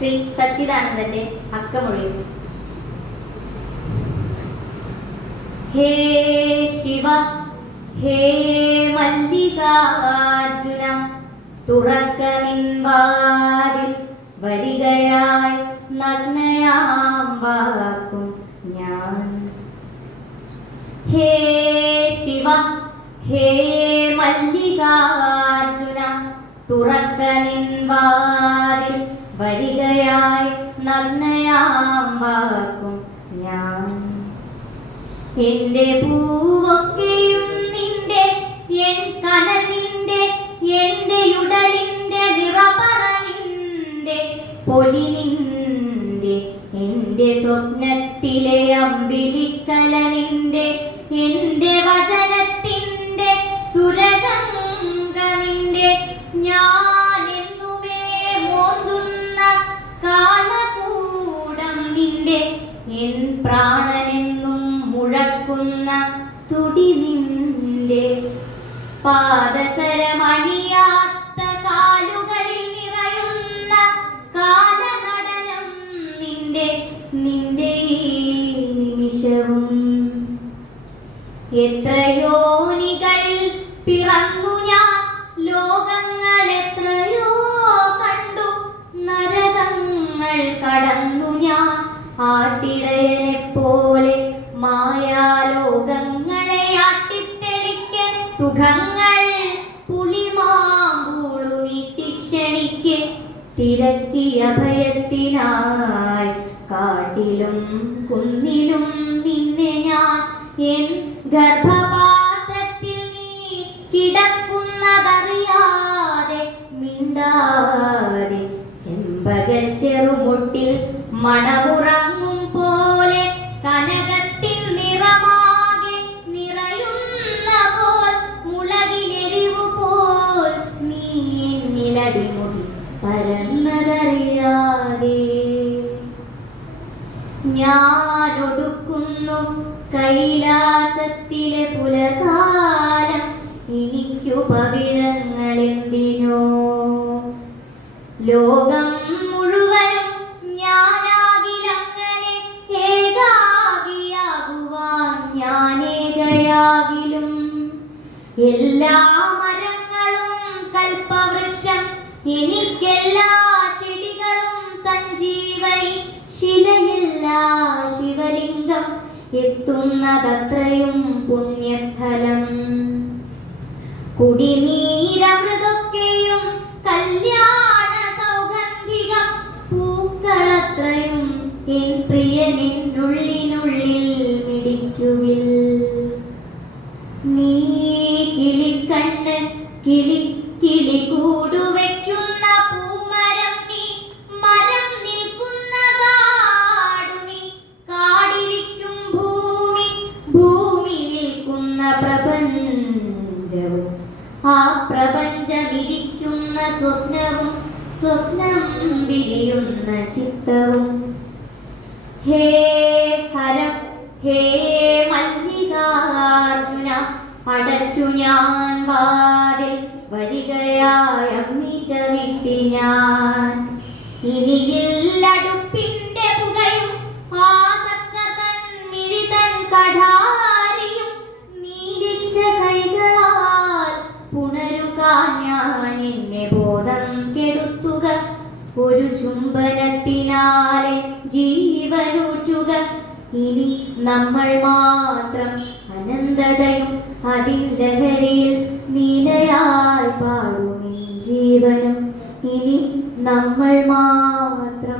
ശ്രീ സച്ചിദാനന്ദന്റെ അക്കമൊഴിയും. ഹേ ശിവ ഹേ മല്ലികാർജുന, തുറക്ക നിൻവാതിൽ, വരികയായി നഗ്നയാം വാക്കും ഞാൻ. ഹേ ശിവ ഹേ മല്ലികാർജുന, തുറക്ക നിൻവാതിൽ, വരികയായി നഗ്നയാം വാക്കും ഞാൻ. എന്റെ പൂവൊക്കെയും നിന്റെ, എൻ കനലിന്റെ, എന്റെ ഉടലിന്റെ നിറപറ നിന്റെ, പൊലി നിന്റെ, എന്റെ സ്വപ്നത്തിലെ അമ്പിളിക്കല നിന്റെ, എന്റെ വചനത്തിന്റെ സുരഗംഗ നിന്റെ, ഞാൻ എന്നുമേ മോന്തുന്ന കാലകൂടം നിന്റെ, എൻ പ്രാണനെന്നും മുഴക്കുന്ന തുടി നിന്റെ, പാദസരമണിയാത്ത കാലുകളിൽ നിറയുന്ന കാലനടനം നിന്റെ, നിന്റെ ഈ നിമിഷവും. എത്രയോ നികളിൽ പിറന്നു ഞാൻ, ലോകങ്ങൾ എത്രയോ കണ്ടു, നരകങ്ങൾ കടന്നു ഞാൻ, ആട്ടിടയനെ പോലെ മായാലോകങ്ങളെ ആട്ടിത്തെളിക്ക്, സുഖങ്ങൾ പുളിമാമ്പൂളു നീട്ടിക്ഷണിക്ക്, തിരക്കിയ ഭയത്തിനായി കാട്ടിലും കുന്നിലും നിന്നെ ഞാൻ, എൻ ഗർഭപാത്രത്തിൽ നീ കിടക്കുന്നതറിയാതെ മിണ്ടാതെ, ചെമ്പകച്ചെറുമുട്ടിൽ മണമുറങ്ങും പോലെ, കനകത്തിൻ നിറമാകെ നിറയുന്ന പോൽ, മുളകിലെരിവു പോൽ നീ എന്നിലടിമുടി പരന്നതറിയാതെ. ഞാനൊടുക്കുന്നു കൈലാസത്തിലെ പുലകാലം, എനിക്കു പവിഴങ്ങളെന്തിനോ, ലോകം മുഴുവനും ഞാനാകിലങ്ങനെ, ഏകാകിയാകുവാൻ ഞാനേകയാകിലും. എല്ലാ മരങ്ങളും കൽപ്പവൃക്ഷം, എനിക്കെല്ലാ ചെടികളും സഞ്ജീവനി, ശിലയില്ല ശിവലിംഗം, എത്തുന്നതത്രയും പുണ്യസ്ഥലം. കുടിനീരമൃതൊക്കെയും കല്യാണ സൗഗന്ധികം, പൂക്കളത്രയും എൻ പ്രിയനെന്നുള്ളിനുള്ളിൽ മിടിക്കുവിൽ. നീ കിളിക്കണ്ണ് കിളി കൂടുവയ്ക്കുന്ന പൂമരം നീ, മരം നിൽക്കുന്ന കാടു നീ, കാടിരിക്കും ഭൂമി, ഭൂമി നിൽക്കുന്ന പ്രപഞ്ചവും, ആ പ്രപഞ്ചമിരിക്കുന്ന സ്വപ്നവും, സ്വപ്നം വിരിയുന്ന ചിത്തവും. ഹേ ഹരം ഹേ മല്ലികാർജുന, അടച്ചു ഞാൻ വാതിൽ, വരികയായ അമ്മിച്ച വിട്ടി ഞാൻ. ഇനിയില്ലടുപ്പിന്റെ പുകയും, ആസക്തൻ മിഴിതൻ കഠാരിയും, നീലിച്ച കൈകളാൽ പുണരുക ഞാൻ എന്നെ ബോധം കെടുത്തുക, ഒരു ചുംബനത്തിനാലെ ജീവനൂറ്റുക. ഇനി നമ്മൾ മാത്രം അനന്തതയും, അതിൻ ലഹരിയിൽ നീലയായി പാടും ജീവനും, ഇനി നമ്മൾ മാത്രം.